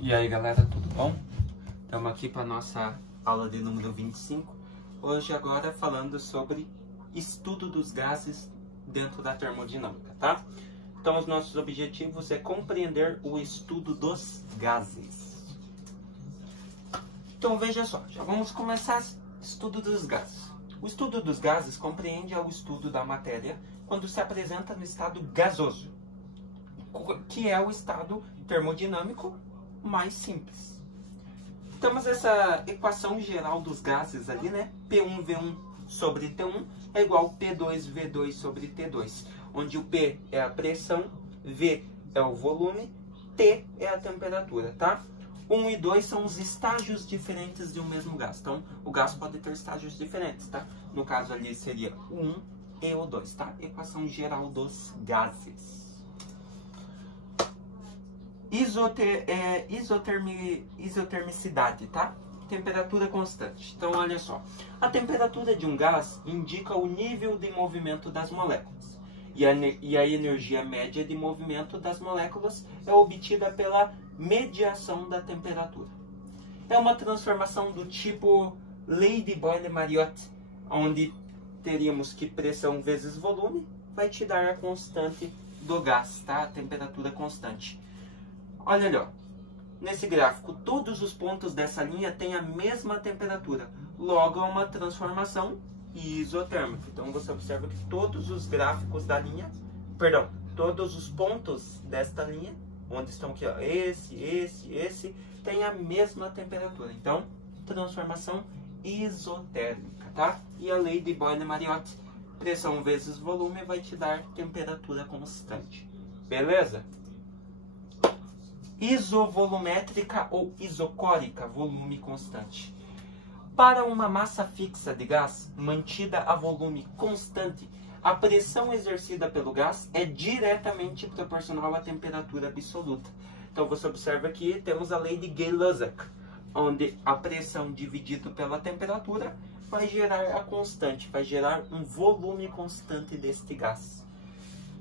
E aí galera, tudo bom? Estamos aqui para nossa aula de número 25. Hoje agora falando sobre estudo dos gases dentro da termodinâmica, tá? Então os nossos objetivos é compreender o estudo dos gases. Então veja só, já vamos começar o estudo dos gases. O estudo dos gases compreende o estudo da matéria quando se apresenta no estado gasoso, que é o estado termodinâmico mais simples. Temos essa equação geral dos gases ali, né? P1V1 sobre T1 é igual a P2V2 sobre T2, onde o P é a pressão, V é o volume, T é a temperatura, tá? 1 e 2 são os estágios diferentes de um mesmo gás. Então, o gás pode ter estágios diferentes, tá? No caso ali seria o 1 e o 2, tá? Equação geral dos gases. Isotermicidade, tá? Temperatura constante. Então, olha só. A temperatura de um gás indica o nível de movimento das moléculas. E a energia média de movimento das moléculas é obtida pela mediação da temperatura. É uma transformação do tipo lei de Boyle-Mariotte, onde teríamos que pressão vezes volume vai te dar a constante do gás, tá? A temperatura constante. Olha ali, ó. Nesse gráfico, todos os pontos dessa linha têm a mesma temperatura. Logo, é uma transformação isotérmica. Então, você observa que todos os gráficos da linha, todos os pontos desta linha, onde estão aqui, ó, esse, tem a mesma temperatura. Então, transformação isotérmica, tá? E a lei de Boyle-Mariotte, pressão vezes volume, vai te dar temperatura constante. Beleza? Isovolumétrica ou isocórica, volume constante. Para uma massa fixa de gás, mantida a volume constante, a pressão exercida pelo gás é diretamente proporcional à temperatura absoluta. Então você observa que temos a lei de Gay-Lussac, onde a pressão dividido pela temperatura vai gerar a constante, vai gerar um volume constante deste gás.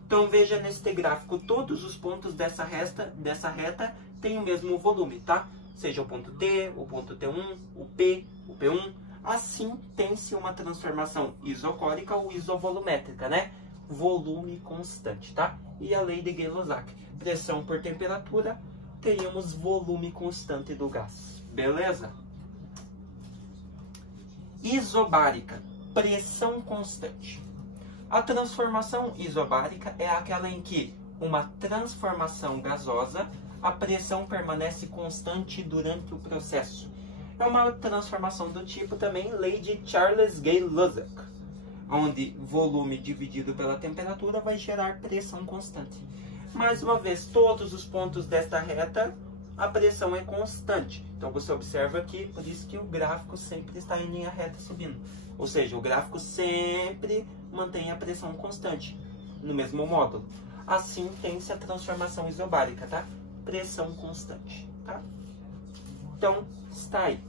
Então veja neste gráfico, todos os pontos dessa reta têm o mesmo volume, tá? Seja o ponto T, o ponto T1, o P, o P1. Assim tem-se uma transformação isocórica ou isovolumétrica, né? Volume constante, tá? E a lei de Gay-Lussac, pressão por temperatura, teríamos volume constante do gás. Beleza? Isobárica, pressão constante. A transformação isobárica é aquela em que uma transformação gasosa, a pressão permanece constante durante o processo. É uma transformação do tipo também lei de Charles Gay-Lussac, onde volume dividido pela temperatura vai gerar pressão constante. Mais uma vez, todos os pontos desta reta, a pressão é constante. Então você observa aqui, por isso que o gráfico sempre está em linha reta subindo. Ou seja, o gráfico sempre mantém a pressão constante no mesmo módulo. Assim tem-se a transformação isobárica, tá? Pressão constante, tá? Então, está aí.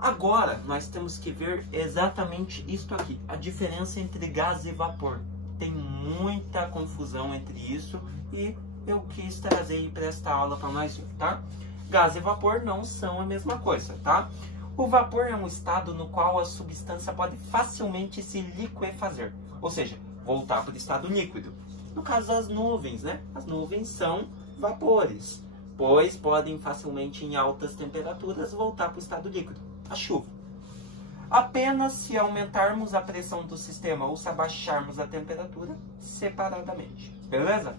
Agora, nós temos que ver exatamente isto aqui. A diferença entre gás e vapor. Tem muita confusão entre isso e eu quis trazer para esta aula para nós ver, tá? Gás e vapor não são a mesma coisa, tá? O vapor é um estado no qual a substância pode facilmente se liquefazer, ou seja, voltar para o estado líquido. No caso, as nuvens, né? As nuvens são vapores, pois podem facilmente, em altas temperaturas, voltar para o estado líquido. A chuva. Apenas se aumentarmos a pressão do sistema ou se abaixarmos a temperatura separadamente. Beleza?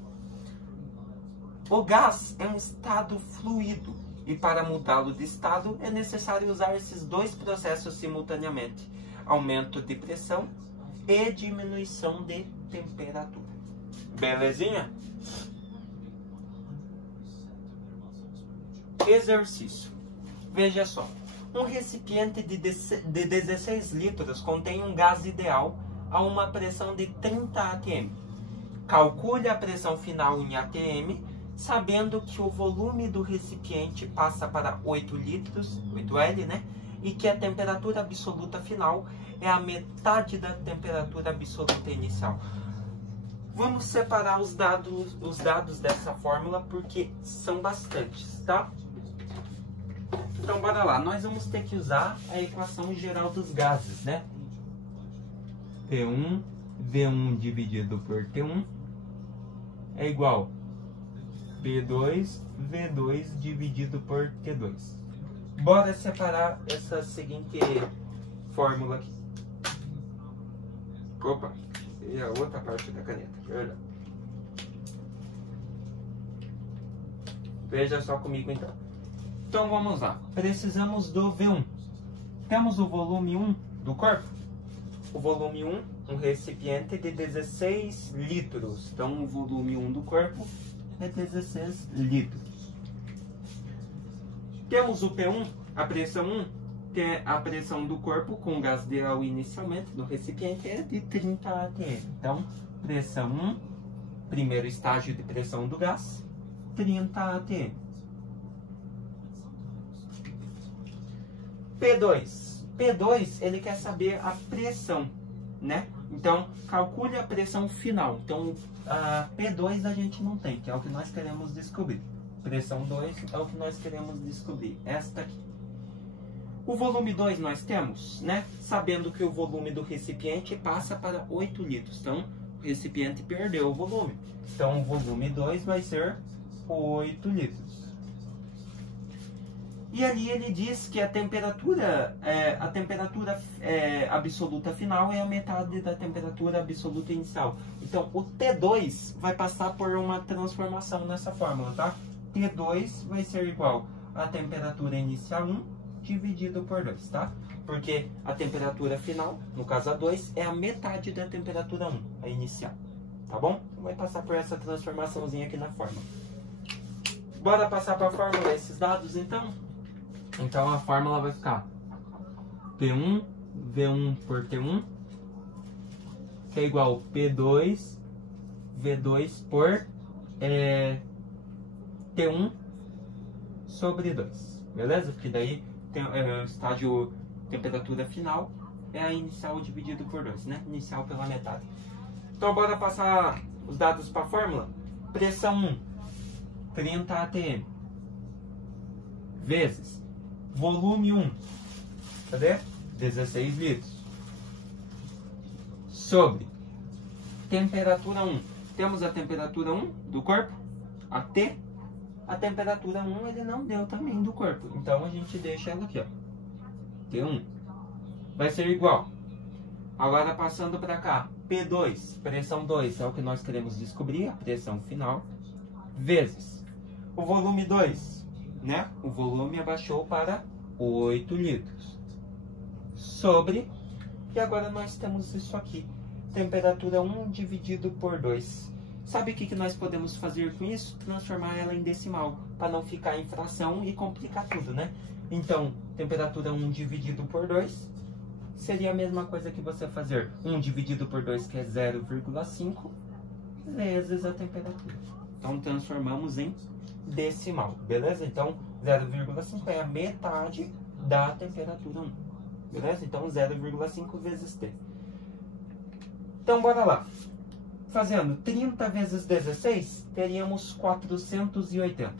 O gás é um estado fluido e para mudá-lo de estado é necessário usar esses dois processos simultaneamente: aumento de pressão e diminuição de temperatura. Belezinha? Exercício. Veja só. Um recipiente de 16 litros contém um gás ideal a uma pressão de 30 atm. Calcule a pressão final em atm, sabendo que o volume do recipiente passa para 8 litros, 8L, né? E que a temperatura absoluta final é a metade da temperatura absoluta inicial. Vamos separar os dados dessa fórmula porque são bastantes, tá? Então, bora lá. Nós vamos ter que usar a equação geral dos gases, né? P1, V1 dividido por T1 é igual a P2, V2 dividido por T2. Bora separar essa seguinte fórmula aqui. Opa, e a outra parte da caneta, perdão. Veja só comigo então. Então vamos lá. Precisamos do V1. Temos o volume 1 do corpo. O volume 1, um recipiente de 16 litros. Então o volume 1 do corpo é 16 litros. Temos o P1, a pressão 1, que é a pressão do corpo com gás ideal inicialmente do recipiente é de 30 atm. Então, pressão 1, primeiro estágio de pressão do gás, 30 atm. P2, ele quer saber a pressão, né? Então, calcule a pressão final. Então, a P2 a gente não tem, que é o que nós queremos descobrir. Pressão 2 é o que nós queremos descobrir, esta aqui. O volume 2 nós temos, né? Sabendo que o volume do recipiente passa para 8 litros. Então, o recipiente perdeu o volume. Então, o volume 2 vai ser 8 litros. E ali ele diz que a temperatura absoluta final é a metade da temperatura absoluta inicial. Então, o T2 vai passar por uma transformação nessa fórmula, tá? T2 vai ser igual à temperatura inicial 1 dividido por 2, tá? Porque a temperatura final, no caso a 2, é a metade da temperatura 1, a inicial, tá bom? Vai passar por essa transformaçãozinha aqui na fórmula. Bora passar para a fórmula esses dados, então? Então a fórmula vai ficar P1, V1 por T1, que é igual a P2, V2 por T1 sobre 2, beleza? Porque daí o estágio temperatura final é a inicial dividido por 2, né? Inicial pela metade. Então, bora passar os dados para a fórmula. Pressão 1, 30 atm, vezes volume 1, cadê? 16 litros, sobre temperatura 1. Temos a temperatura 1 do corpo, a T. A temperatura 1 ele não deu também do corpo. Então a gente deixa ela aqui, ó. T1 vai ser igual. Agora passando para cá, P2, pressão 2 é o que nós queremos descobrir, a pressão final, vezes o volume 2, né? O volume abaixou para 8 litros. Sobre, e agora nós temos isso aqui, temperatura 1 dividido por 2. Sabe o que nós podemos fazer com isso? Transformar ela em decimal, para não ficar em fração e complicar tudo, né? Então, temperatura 1 dividido por 2 seria a mesma coisa que você fazer 1 dividido por 2, que é 0,5, vezes a temperatura. Então, transformamos em decimal, beleza? Então, 0,5 é a metade da temperatura 1, beleza? Então, 0,5 vezes T. Então, bora lá. Fazendo 30 vezes 16, teríamos 480.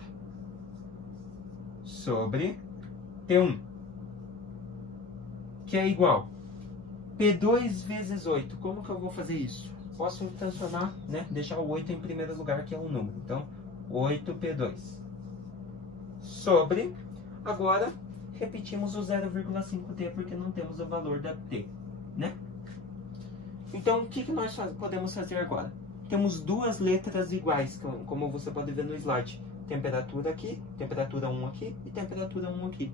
Sobre T1, que é igual P2 vezes 8. Como que eu vou fazer isso? Posso transformar, né? Deixar o 8 em primeiro lugar, que é um número. Então, 8P2. Sobre, agora, repetimos o 0,5T, porque não temos o valor da T, né? Então, o que nós podemos fazer agora? Temos duas letras iguais, como você pode ver no slide. Temperatura aqui, temperatura 1 aqui e temperatura 1 aqui.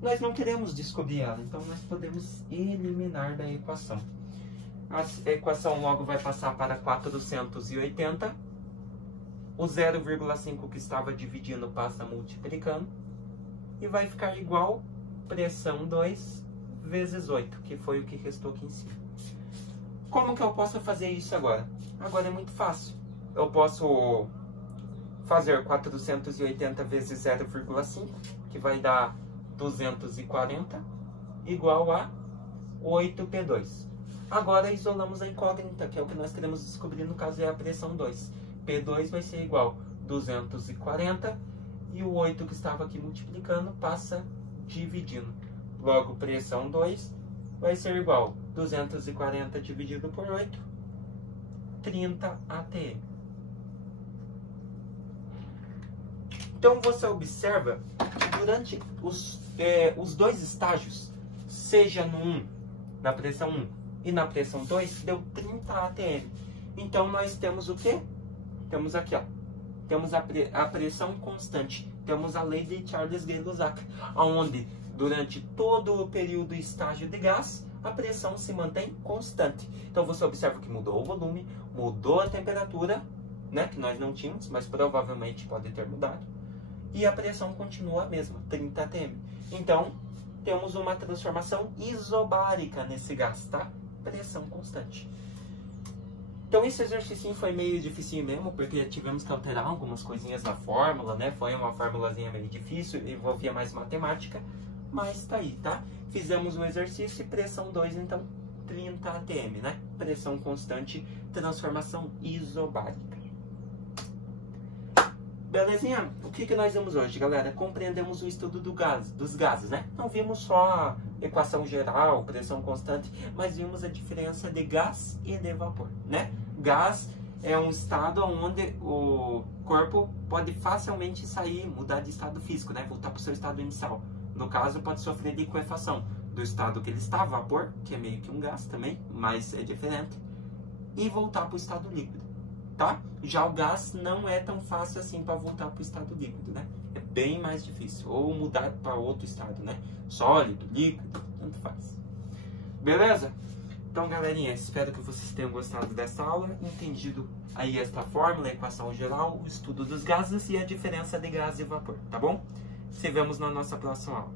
Nós não queremos descobrir ela, então nós podemos eliminar da equação. A equação logo vai passar para 480. O 0,5 que estava dividindo passa multiplicando. E vai ficar igual pressão 2 vezes 8, que foi o que restou aqui em cima. Como que eu posso fazer isso agora? Agora é muito fácil. Eu posso fazer 480 vezes 0,5, que vai dar 240, igual a 8P2. Agora isolamos a incógnita, que é o que nós queremos descobrir, no caso é a pressão 2. P2 vai ser igual a 240 e o 8 que estava aqui multiplicando passa dividindo. Logo, pressão 2 vai ser igual a 240 dividido por 8, 30 atm. Então você observa que durante os dois estágios, seja no 1, na pressão 1 e na pressão 2, deu 30 atm. Então nós temos o quê? Temos aqui, ó, temos a pressão constante. Temos a lei de Charles-Gay-Lussac, onde durante todo o período e estágio de gás, a pressão se mantém constante. Então você observa que mudou o volume, mudou a temperatura, né, que nós não tínhamos, mas provavelmente pode ter mudado. E a pressão continua a mesma, 30 atm. Então, temos uma transformação isobárica nesse gás, tá? Pressão constante. Então, esse exercício foi meio difícil mesmo, porque tivemos que alterar algumas coisinhas na fórmula, né? Foi uma formulazinha meio difícil, envolvia mais matemática, mas tá aí, tá? Fizemos o exercício e pressão 2, então, 30 atm, né? Pressão constante, transformação isobárica. Belezinha? O que nós vimos hoje, galera? Compreendemos o estudo dos gases, né? Não vimos só a equação geral, pressão constante, mas vimos a diferença de gás e de vapor, né? Gás é um estado onde o corpo pode facilmente sair, mudar de estado físico, né? Voltar para o seu estado inicial. No caso, pode sofrer de liquefação do estado que ele está, vapor, que é meio que um gás também, mas é diferente, e voltar para o estado líquido. Tá? Já o gás não é tão fácil assim para voltar para o estado líquido, né? É bem mais difícil. Ou mudar para outro estado, né? Sólido, líquido, tanto faz. Beleza? Então, galerinha, espero que vocês tenham gostado dessa aula, entendido aí esta fórmula, a equação geral, o estudo dos gases e a diferença de gás e vapor, tá bom? Se vemos na nossa próxima aula.